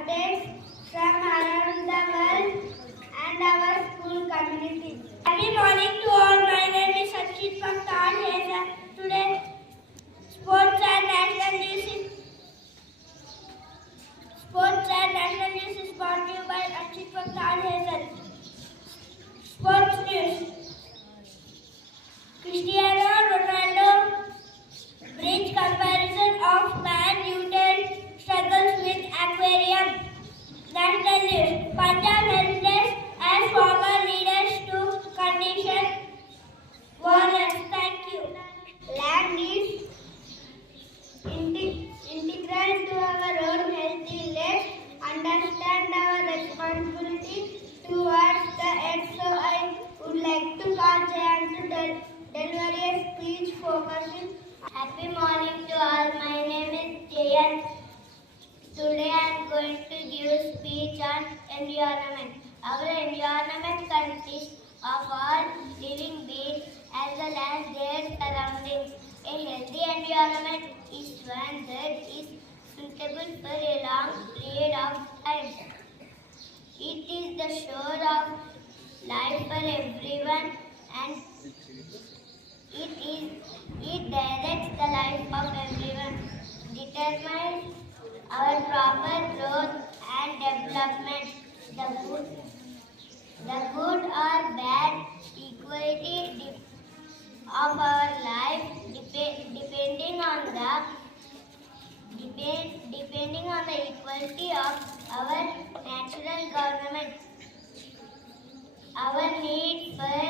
updates from around the world and our school community. Happy morning to all. My name is Grade-III Hazel. Today, sports and national news is brought to you by Grade-III Hazel. Sports news. Cristiano Ronaldo brings comparison of man Newton struggles with aquarium. National news. Punjab helpless as former leaders to condition warriors. Thank you. Land is integral to our own healthy. Let's understand our responsibility towards the earth. So I would like to call Jayan to deliver a speech focusing. Happy morning to all. My name is Jayan. Today I am going to give a speech on environment. Our environment consists of all living beings as well as their surroundings. A healthy environment is one that is suitable for a long period of time. It is the source of life for everyone and it directs the life of everyone, determines our proper growth and development. The good or bad equality of our life depending on the equality of our natural government. Our need for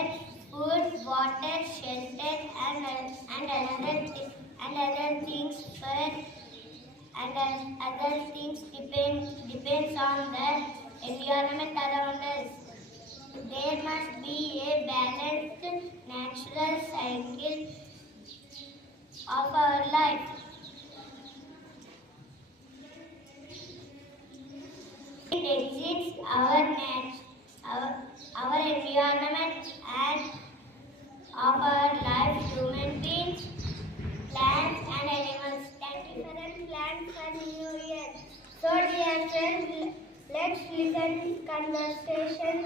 food, water, shelter, and other things depends on the environment around us. There must be a balanced natural cycle of our life. It exits our environment and of our life, human beings, plants and animals. Thank you. Different plans for New Year. So dear friends, let's listen conversation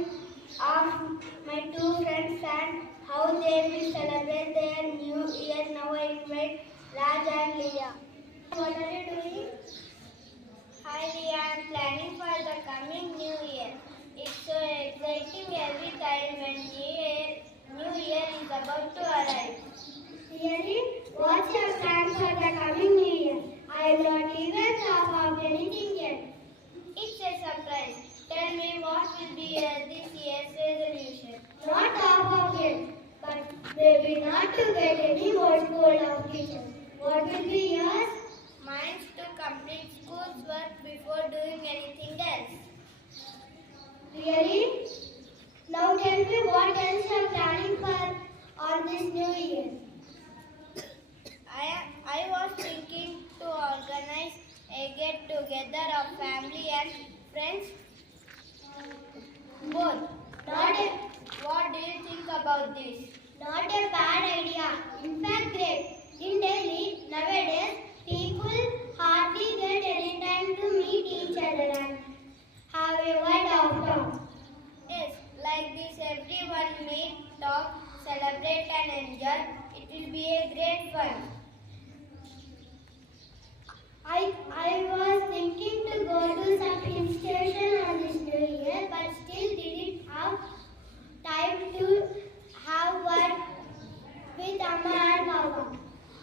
of my two friends and how they will celebrate their New Year. Now I invite Raj and Leah. What are you doing? Hi Leah, I am planning for the coming New Year. It's so exciting every time when New Year is about to arrive. Really? What's your plan for the coming New Year? I have not even thought of anything yet. It's a surprise. Tell me what will be this year's resolution. Not half of it, but maybe not to get any more school of teachers. What will be yours? Mine's to complete school's work before doing anything else. Really? Now tell me what else you are planning for on this New Year. I was thinking to organize a get-together of family and friends. Both. What do you think about this? Not a bad idea. In fact, great. In Delhi, nowadays, people hardly get any time to meet each other and have a word of talk. Yes, like this everyone meet, talk, celebrate and enjoy. It will be a great fun. I was thinking to go to some hill station on this New Year, but still didn't have time to have word with Amma and Baba.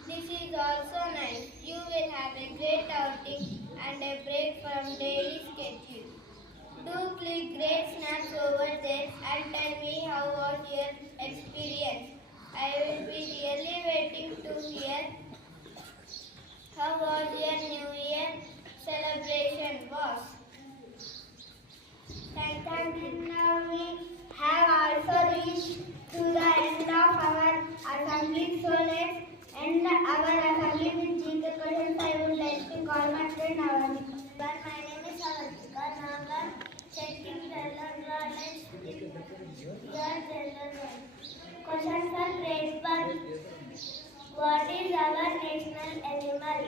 This is also nice. You will have a great outing and a break from daily schedule. Do click great snaps over there and tell me how was your experience. I will be really waiting to hear how was your New Year celebration was. Thank you. Now we have also reached to the end of our assembly. So let's end our assembly with GK questions. I would like to call my friend Avantika. My name is Avantika. Now I am checking general knowledge in your general knowledge. Question for grade 1. What is our national animal?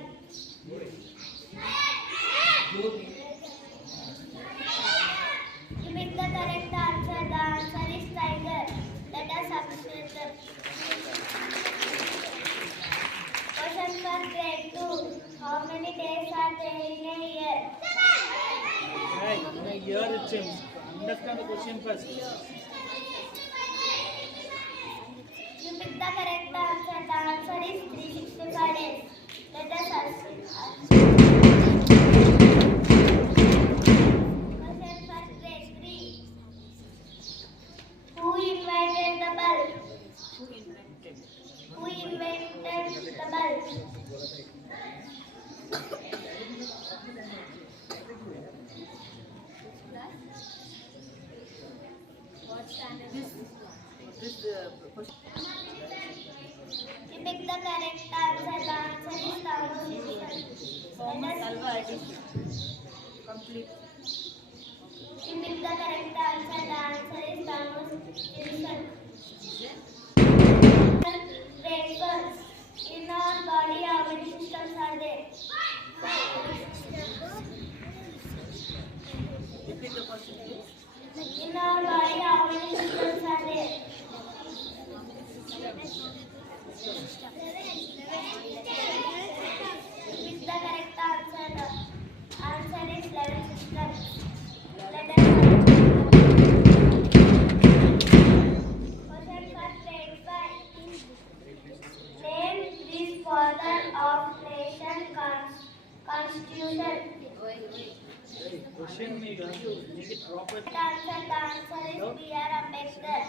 in a year? Right, in a year it changes. Understand the question first. You pick the correct answer. The answer is 365 days. Let us ask. Question for grade 3. Who invented the bulb? Who invented the bulb? This question. You pick the correct answer. The answer is Thomas Edison. Thomas Alva Edison. Complete. You pick the correct answer. The answer is Thomas Edison. Brain cells. In our body, how many systems are there? Repeat the question, please. In our body, how many systems are there? Pick the correct answer. The answer is 11 systems. Let us question for grade 5. Name this father of nation constitution. Question me, you have to make it proper. The answer is B.R. Ambedkar.